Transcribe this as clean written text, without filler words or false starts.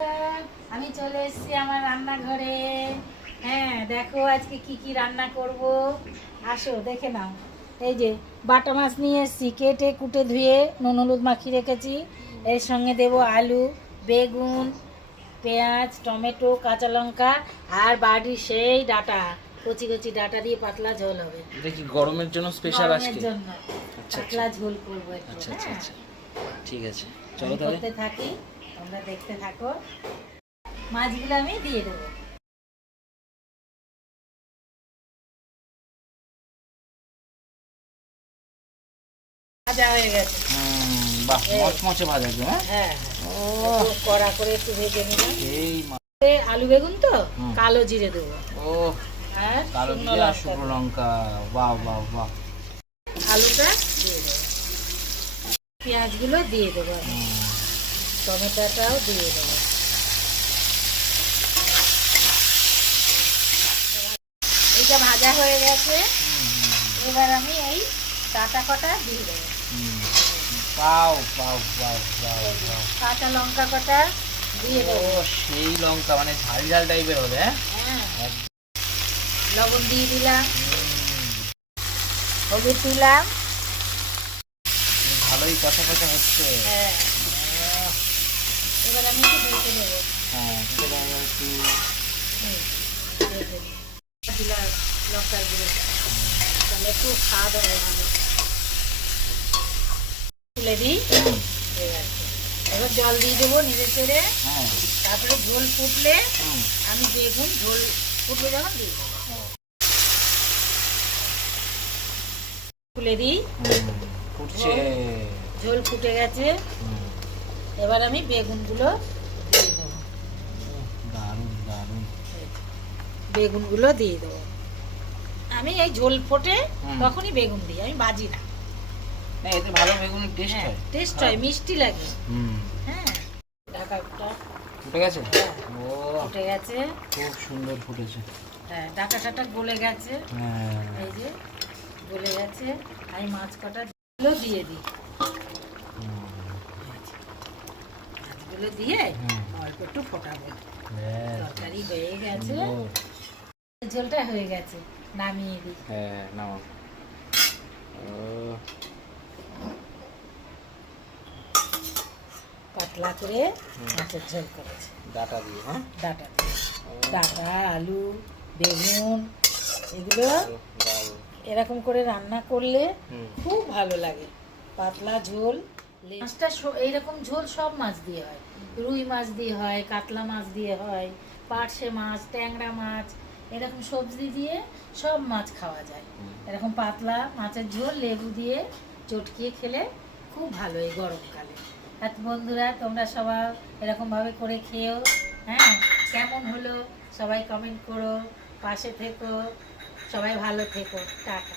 আমি চলে এসেছি আমার রান্নাঘরে। হ্যাঁ, দেখো আজকে কি কি রান্না করব, আসো দেখে নাও। এই যে বাটা মাছ নিয়ে এসেছি, কেটে কুটে ধুয়ে নুন হলুদ মাখিয়ে রেখেছি। এর সঙ্গে দেব আলু, বেগুন, পেঁয়াজ, টমেটো, কাঁচা লঙ্কা আর বাড়ির সেই ডাটা, কচি কচি ডাটা দিয়ে পাতলা ঝোল হবে। এটা কি গরমের জন্য স্পেশাল আজকে? গরমের জন্য পাতলা ঝোল করবো একটু। আচ্ছা আচ্ছা আচ্ছা, ঠিক আছে, আমি চলো তাহলে করতে থাকি, তোমরা দেখতে থাকো। মাছগুলো আমি দিয়ে দেবো। ভাজা হয়ে গেছে। বাহ, মচমচে ভাজা তো। হ্যাঁ হ্যাঁ, ও একটু কড়া করে একটু ভেজে নিলাম। এই আলু বেগুন তো কালো জিরে দেবো। ও আর কালো শুকনো জিরে আর লঙ্কা শুকনো দেবো। লঙ্কা, বাহ বাহ বাহ। আলুটা দিয়ে দেবো, পেঁয়াজগুলো দিয়ে দেবো, টমেটোটাও দিয়ে দেবো। এইটা ভাজা হয়ে গেছে। এবার আমি এই ডাটা কটা দিয়ে দেবো। বাও বাও বাও বাও বাও। কাঁচা লঙ্কা কটা দিয়ে ও দেবো। সেই লঙ্কা, মানে ঝাল ঝাল টাইপের হবে। হ্যাঁ হ্যাঁ, লবণ দিয়ে দিলাম, হলুদ দিলাম। ভালোই কষা কষা হচ্ছে। হ্যাঁ, এবার আমি একটু ঢেকে দেবো। হ্যাঁ, একটু দিলাম লঙ্কার গুঁড়ো, তাহলে একটু স্বাদ হবে ভালো। তুলে দিই, হয়ে গেছে। এবার জল দিয়ে দেবো নেড়ে চেড়ে। হ্যাঁ তারপরে ঝোল ফুটলে আমি বেগুন, ঝোল ফুটলে যখন দিয়ে দেবো। তুলে দিই, ফুটছে। ঝোল ফুটে গেছে। এবার আমি বেগুনগুলো দিয়ে দেবো। দারুণ দারুণ। বেগুনগুলো দিয়ে দেবো। আমি এই ঝোল ফোটে তখনই বেগুন দিই, আমি ভাজি না। না, এতে ভালো বেগুনের টেস্ট হয়। টেস্ট হয়, মিষ্টি লাগে। হ্যাঁ, ঢাকাটা ফুটে গেছে। ও ফুটে গেছে। খুব সুন্দর ফুটেছে। হ্যাঁ, ডাটা টাটা গলে গেছে। হ্যাঁ এই যে গলে গেছে। আমি মাছ কটা দিয়ে দিই। মাছগুলো দিয়ে অল্প একটু ফোটাবো। তরকারি হয়ে গেছে, ঝোলটা হয়ে গেছে, নামিয়ে দিই। হ্যাঁ নাও। পাতলা করে মাছের ঝোল করেছে ডাটা দিয়ে। হ্যাঁ ডাটা দিয়ে। ডাটা, আলু, বেগুন, এগুলো এরকম করে রান্না করলে খুব ভালো লাগে। পাতলা ঝোল। মাছটা এইরকম ঝোল সব মাছ দিয়ে হয়। রুই মাছ দিয়ে হয়, কাতলা মাছ দিয়ে হয়, পার্শে মাছ, ট্যাংরা মাছ, এরকম সবজি দিয়ে সব মাছ খাওয়া যায়। এরকম পাতলা মাছের ঝোল লেবু দিয়ে চটকিয়ে খেলে খুব ভালো এই গরমকালে। আর বন্ধুরা, তোমরা সবাই এরকমভাবে করে খেও। হ্যাঁ, কেমন হলো সবাই কমেন্ট করো, পাশে থেকো, সবাই ভালো থেকো, টাটা।